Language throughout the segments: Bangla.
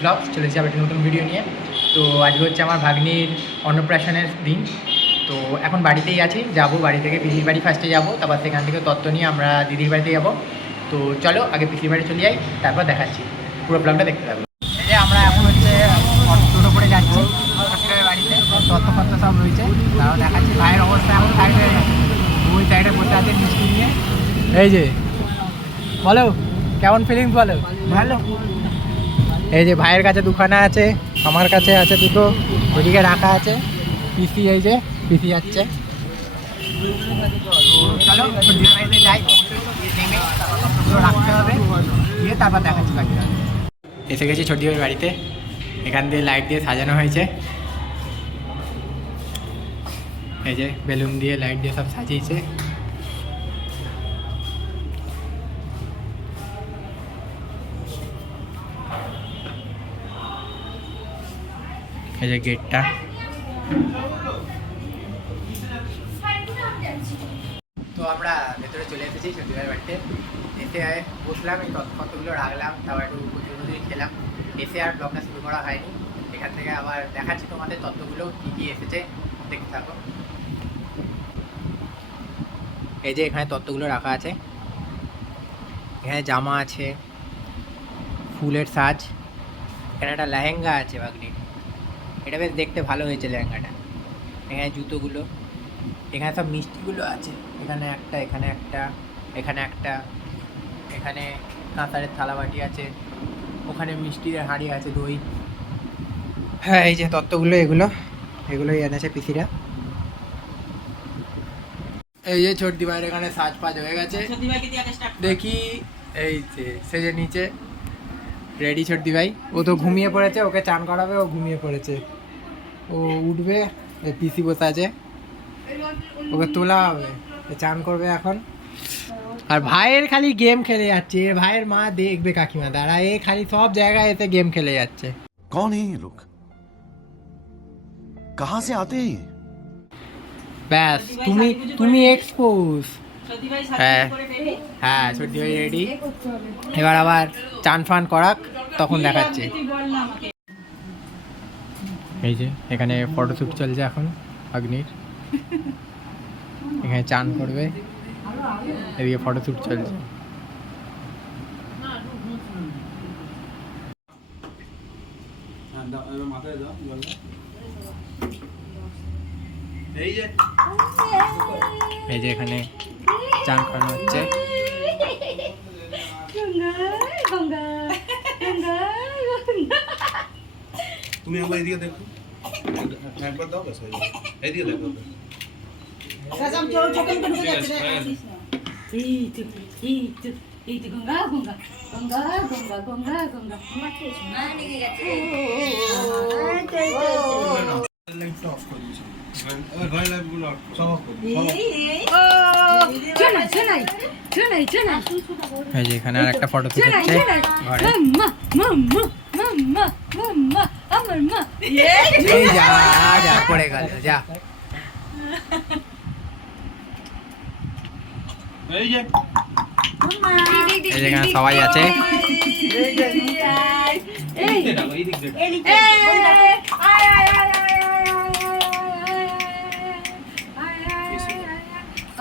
ব্লগ চলেছি আবার একটি নতুন ভিডিও নিয়ে। তো আজকে হচ্ছে আমার ভাগ্নির অন্নপ্রাশনের দিন। তো এখন বাড়িতেই আছি, যাব বাড়ি থেকে পিসির বাড়ি ফার্স্টে যাব, তারপর সেখান থেকে তত্ত্ব নিয়ে আমরা দিদির বাড়িতে যাব। তো চলো আগে পিসির বাড়ি চলে যাই, তারপর দেখাচ্ছি। পুরো ব্লগটা দেখতে থাকব আমরা এখন হচ্ছে টোটো করে যাচ্ছি বাড়িতে তত্ত্ব সব রয়েছে। তাও দেখাচ্ছি ভাইয়ের অবস্থা এখন সাইড ওই সাইডে বসে আছে নিয়ে। এই যে, বলো, কেমন ফিলিংস বলো? ভালো। এই যে ভাইয়ের কাছে দুখানা আছে, আমার কাছে আছে দুটো, ওদিকে রাখা আছে, পিসি এই যে, পিসি যাচ্ছে। তারপর দেখাচ্ছি এসে গেছি ছোটিবার বাড়িতে, এখান দিয়ে লাইট দিয়ে সাজানো হয়েছে। এই যে বেলুন দিয়ে লাইট দিয়ে সব সাজিয়েছে। এই যে গেটটা। তো আমরা ভেতরে চলে এসেছি সত্যিকার বাড়িতে এসে বসলাম, এই তথ্যগুলো রাখলাম, তারপর একটু কুচুরি কুচুরি খেলাম। এসে আর ব্লগটা শুরু করা হয়নি। এখান থেকে আবার দেখাচ্ছি তোমাদের তত্ত্বগুলো কী কী এসেছে, দেখতে থাকো। এই যে এখানে তত্ত্বগুলো রাখা আছে। এখানে জামা আছে, ফুলের সাজ, এখানে একটা লেহেঙ্গা আছে বাগনির এটা বেশ দেখতে ভালো হয়েছে লেহেঙ্গাটা। এখানে জুতোগুলো এখানে সব মিষ্টিগুলো আছে। এখানে একটা এখানে একটা এখানে একটা এখানে কাঁসারের থালা বাটি আছে ওখানে মিষ্টির হাঁড়ি আছে দই। হ্যাঁ এই যে তত্ত্বগুলো এগুলো এগুলোই এনেছে পিসিরা। এই যে ছোট দিবার এখানে সাজ পাজ হয়ে গেছে। দেখি এই যে সেজে নিচে। রেডি ছোটদি ভাই ও তো ঘুমিয়ে পড়েছে ওকে চান করাবে ও ঘুমিয়ে পড়েছে। ও উঠবে পিসি বসে আছে। ওকে তোলা হবে চান করবে এখন। আর ভাইয়ের খালি গেম খেলে যাচ্ছে ভাইয়ের মা দেখবে কাকিমা দাঁড়া এ খালি সব জায়গায় এতে গেম খেলে যাচ্ছে। কোন এই লোক কাহা সে আতে ব্যাস তুমি তুমি এক্সপোজ হ্যাঁ। হ্যাঁ সর্দি ভাই রেডি। এবার আবার চান ফান করাক তখন দেখাচ্ছে। এই যে এখানে ফটোশ্যুট চলছে এখন অগ্নির। এখানে চান করবে। এদিকে ফটোশ্যুট চলছে। এই যে এখানে চান করানো হচ্ছে। তুমি একবার এদিকে দেখো। একবার দাও ব্যাস হয়ে এদিকে দেখো। এবার ঘরে লাইভগুলো সব অফ করো, সব অফ করো। এই যে এখানে আর একটা হচ্ছে ঘরে এই যা যা পড়ে গেল যা এই যে এই এখানে সবাই আছে এই দিক দিয়ে এই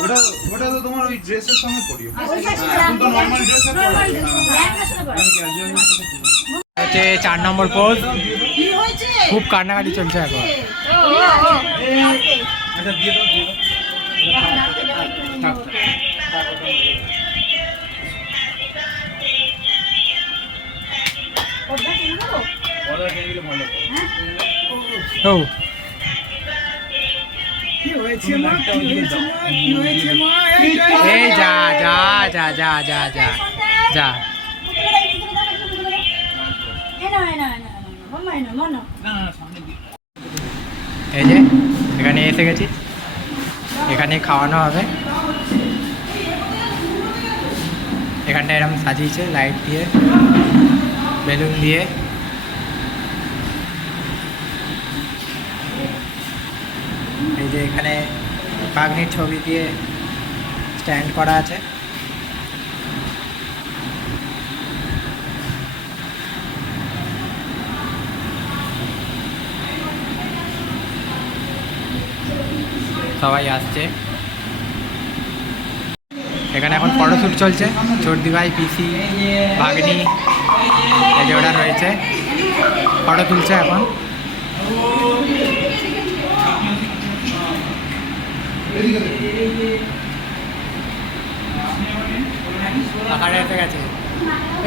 ওটা ওটা তো তোমার ওই ড্রেসের সঙ্গে পরিও এখন তো নর্মাল ড্রেসে পরো হচ্ছে চার নম্বর পোজ খুব কান্নাকাটি চলছে এখন। আচ্ছা দিয়ে দাও দিয়ে দাও। পর্দা এই যা যা যা যা যা যা যা এই যে এখানে এসে গেছি। এখানে খাওয়ানো হবে। এখানটা এরকম সাজিয়েছে লাইট দিয়ে বেলুন দিয়ে। এই যে এখানে বাগনির ছবি দিয়ে স্ট্যান্ড করা আছে। সবাই আসছে। এখানে এখন ফটোশ্যুট চলছে। চর্দি ভাই পিসি ভাগ্নি, এই রয়েছে। ফটো তুলছে এখন পাখাটা এসে গেছে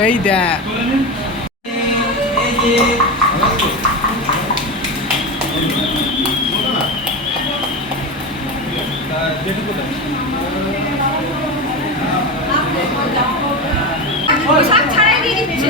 এই দেখ। ছাড়াই দিয়ে দিচ্ছে।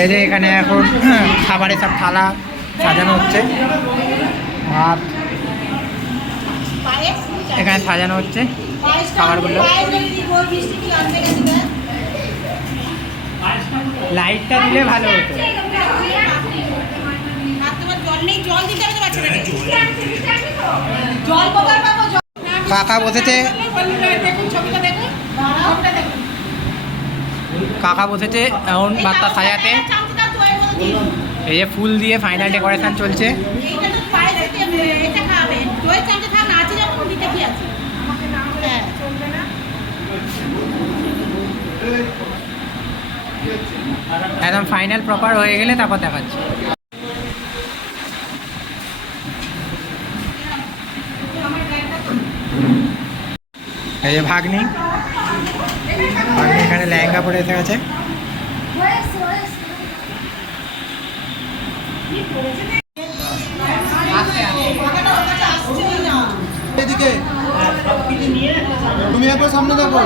এই যে এখানে এখন খাবারের সব থালা সাজানো হচ্ছে। ভাত। এখানে সাজানো হচ্ছে। লাইটটা দিলে ভালো হতো। কাকা বসেছে। কাকা বসেছে এখন ভাতটা সাজাতে। এই যে ফুল দিয়ে ফাইনাল ডেকোরেশন চলছে। এইটা তো এটা থাক আছে যখন, দিতে কি আছে? একদম ফাইনাল প্রপার হয়ে গেলে তারপর দেখাচ্ছি। এই যে ভাগ্নি। ভাগ্নি এখানে লেহেঙ্গা পরে এসে গেছে। তুমি একবার সামনে দেখো।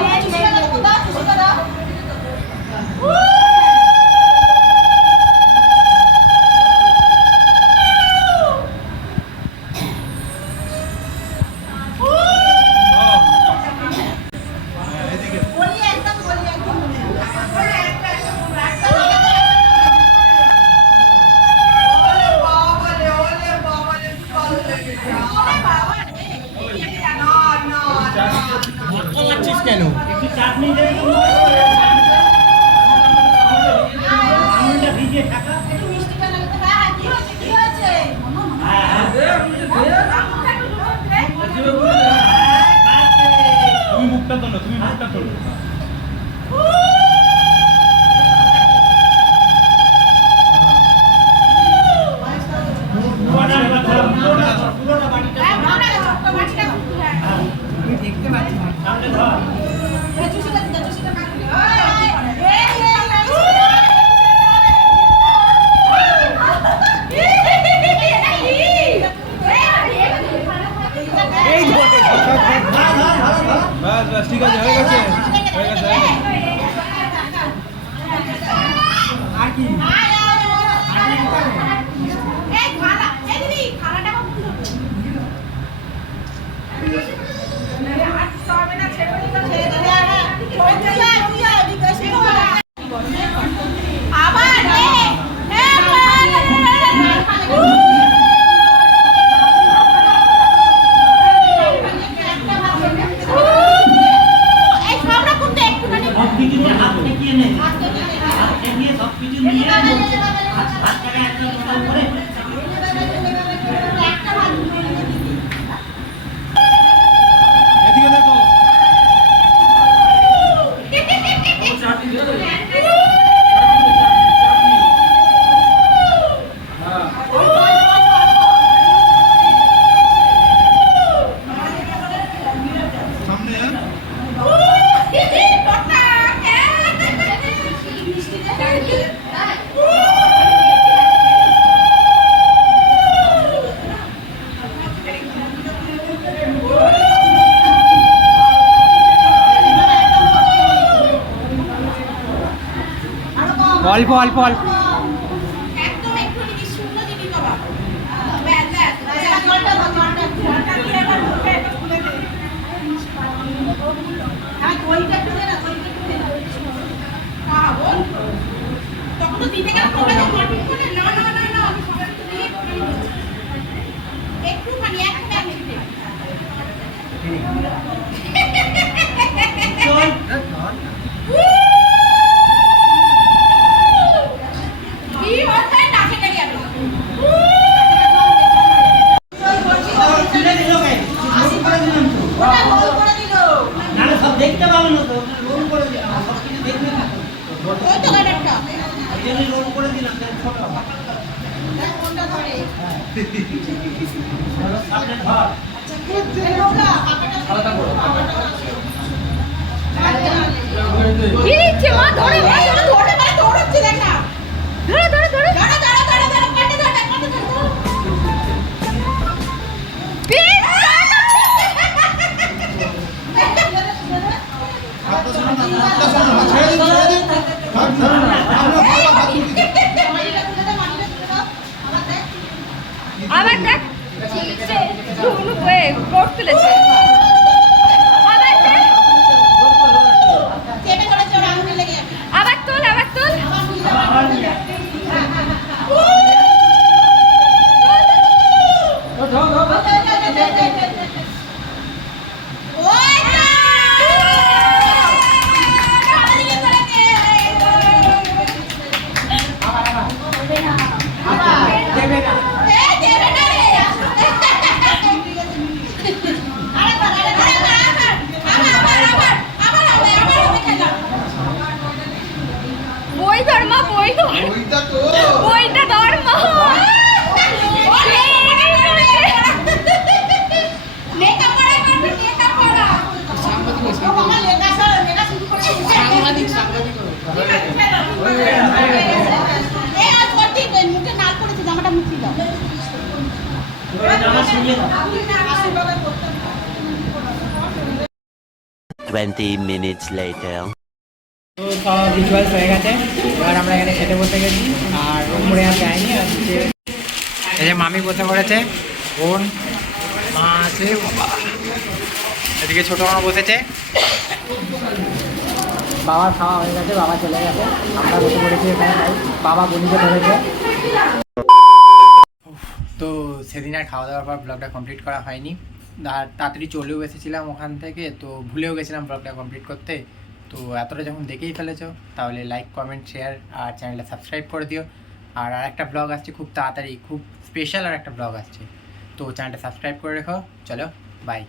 বল বল সব দেখতে পাবো না তো লোন করে দিলাম সব কিছু দেখবে না ওই জন্য লোন করে দিলাম ছোট কি দিচ্ছে মা ধরে ধরে ধরে ধরে ধরে ধরে ধরে ধরে ধরে ধরে ধরে ধরে ধরে ধরে ধরে ধরে ধরে ধরে 감사합니다. 20 minutes later. হয়ে গেছে। এবার আমরা এখানে খেতে বসে গেছি। আর মামি বসে পড়েছে। বোন, মা আছে, বাবা। এদিকে ছোটো বসেছে। বাবার খাওয়া হয়ে গেছে, বাবা চলে গেছে। আমরা বসে পড়েছি এখানে বাবা বনিকে ধরেছে। তো সেদিন আর খাওয়া দাওয়ার পর ব্লগটা কমপ্লিট করা হয়নি। আর তাড়াতাড়ি চলেও এসেছিলাম ওখান থেকে, তো ভুলেও গেছিলাম ব্লগটা কমপ্লিট করতে। তো এতটা যখন দেখেই ফেলেছো, তাহলে লাইক কমেন্ট শেয়ার আর চ্যানেলটা সাবস্ক্রাইব করে দিও। আর আর একটা ব্লগ আসছে খুব তাড়াতাড়ি, খুব স্পেশাল আর একটা ব্লগ আসছে। তো চ্যানেলটা সাবস্ক্রাইব করে রেখো, চলো বাই